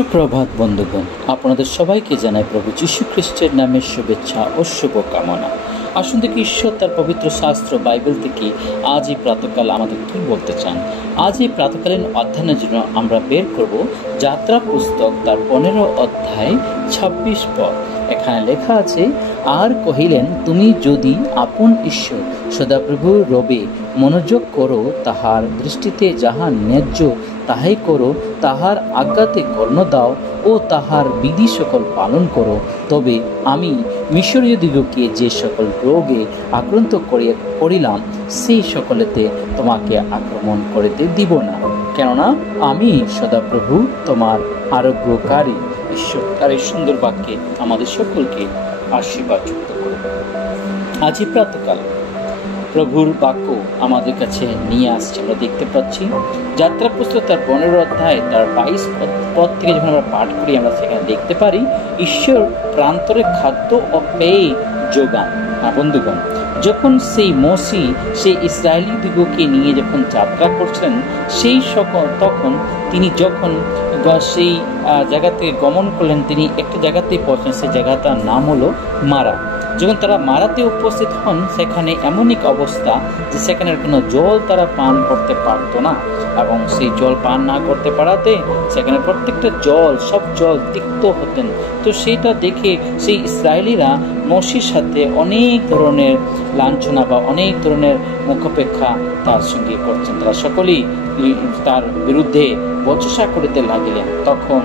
সুপ্রভাত বন্ধুগণ, আপনাদের সবাইকে জানাই প্রভু যীশু খ্রিস্টের নামে শুভেচ্ছা ও শুভকামনা। আসুন দেখি ঈশ্বর তার পবিত্র শাস্ত্র বাইবেল থেকে আজ এই প্রাতকাল আমাদের কি বলতে চান। আজ এই প্রাতকালীন অধ্যয়নের জন্য আমরা বের করব যাত্রা পুস্তক তার 15 অধ্যায় 26 পদ। এখানে লেখা আছে, আর কহিলেন, তুমি যদি আপন ঈশ্বর সদাপ্রভু রবে মনোযোগ করো, তাহার দৃষ্টিতে যাহা ন্যায্য তাহাই করো, তাহার আজ্ঞাতে কর্ণ দাও ও তাহার বিধি সকল পালন করো, তবে আমি মিশরীয়দিগকে যে সকল রোগে আক্রান্ত করিলাম সেই সকলেতে তোমাকে আক্রমণ করিতে দিব না, কেননা আমি সদাপ্রভু তোমার আরোগ্যকারী। ঈশ্বর তার এই সুন্দর বাক্যে আমাদের সকলকে আশীর্বাদ যুক্ত করুন। আজ প্রাতকাল প্রভুর বাক্য আমাদের কাছে নিয়ে আসছে। আমরা দেখতে পাচ্ছি যাত্রা পুস্তক তার 15 অধ্যায় তার 22 পদ থেকে যখন আমরা পাঠ করি, আমরা সেখানে দেখতে পারি ঈশ্বর প্রান্তরে খাদ্য ও পেয়ে যোগান। বন্ধুগণ, যখন সেই মসি সেই ইসরায়েলীদিগকে নিয়ে যখন যাত্রা করছিলেন, সেই তখন তিনি যখন সেই জায়গা থেকে গমন করলেন, তিনি একটা জায়গাতেই পৌঁছলেন। সেই জায়গাটার নাম হলো মারা। যখন তারা মারাতে উপস্থিত হন, সেখানে এমন এক অবস্থা যে সেখানে কোনো জল তারা পান করতে পারতো না, এবং সেই জল পান না করতে পারাতে সেখানে প্রত্যেকটা সব জল তিক্ত হতেন। তো সেইটা দেখে সেই ইসরায়েলিরা মসির সাথে অনেক ধরনের লাঞ্ছনা বা অনেক ধরনের মুখাপেক্ষা তার সঙ্গে করছেন। তারা সকলেই তার বিরুদ্ধে বচসা করিতে লাগিলেন। তখন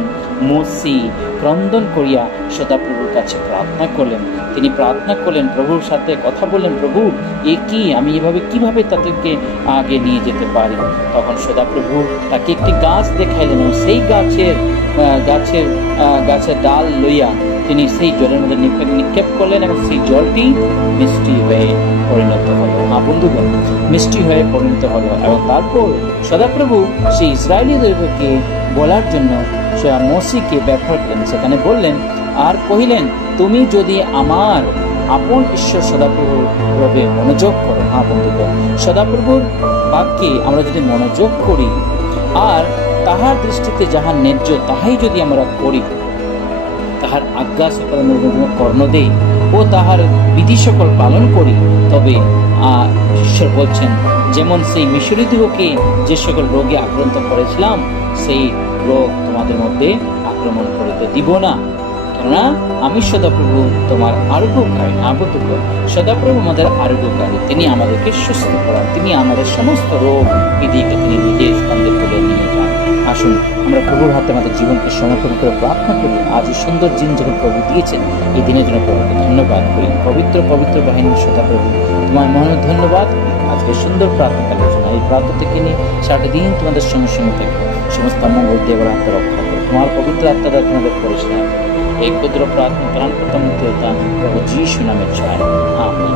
মসি ক্রন্দন করিয়া সদাপ্রভুর কাছে প্রার্থনা করলেন। তিনি প্রার্থনা করলেন, প্রভুর সাথে কথা বললেন, প্রভু এ কি, আমি এভাবে কিভাবে তাদেরকে আগে নিয়ে যেতে পারি? তখন সদাপ্রভু তাকে একটি গাছ দেখাইলেন, এবং সেই গাছের ডাল লইয়া তিনি সেই জলের মধ্যে নিক্ষেপ করলেন, এবং সেই জলটি মিষ্টি হয়ে পরিণত হলো। বন্ধুগণ, মিষ্টি হয়ে পরিণত হলো। এবং তারপর সদাপ্রভু সেই ইসরায়েলীদেরকে বলার জন্য মসিকে ব্যবহার করলেন। সেখানে বললেন, আর কহিলেন, তুমি যদি আমার আপন ঈশ্বর সদাপ্রভুর রবে মনোযোগ করো। বন্ধুগণ, সদাপ্রভুর বাক্যে আমরা যদি মনোযোগ করি আর তাহার দৃষ্টিতে যাহা ন্যায্য তাহাই যদি আমরা করি, তাহার আজ্ঞা সকল কর্ণ দেই ও তাহার বিধি সকল পালন করি, তবে ঈশ্বর বলছেন, যেমন সেই মিশরীয়দিগকে যে সকল রোগে আক্রান্ত করেছিলাম, সেই রোগ তোমাদের মধ্যে আক্রমণ করিতে দিব না, কেননা আমি সদাপ্রভু তোমার আরোগ্যকারী। বন্ধুগণ, সদাপ্রভু আমাদের আরোগ্যকারী। তিনি আমাদেরকে সুস্থ করান। তিনি আমাদের সমস্ত রোগ বিধিকে তিনি নিজের স্কন্ধে তুলে নিয়ে যান। আসুন আমরা প্রভুর হাতে আমাদের জীবনকে সমর্পণ করে প্রার্থনা করি। আজ এই সুন্দর দিন যখন প্রভু দিয়েছেন, এই দিনের জন্য প্রভুকে ধন্যবাদ করি। পবিত্র বাহিনী সদাপ্রভু, তোমার মনে ধন্যবাদ আজকে সুন্দর প্রার্থনাকালের জন্য। এই প্রার্থনা থেকে নিয়ে সারাটা দিন তোমাদের সঙ্গে সঙ্গে থাকবে। সমস্ত মঙ্গল দেবর আত্মা রক্ষা করো। তোমার পবিত্র আত্মাটা তোমাদের পরিষ্কার এই ক্ষুদ্র প্রার্থনা প্রাণ প্রথম প্রভু যীশু নামে চাই। আমিন।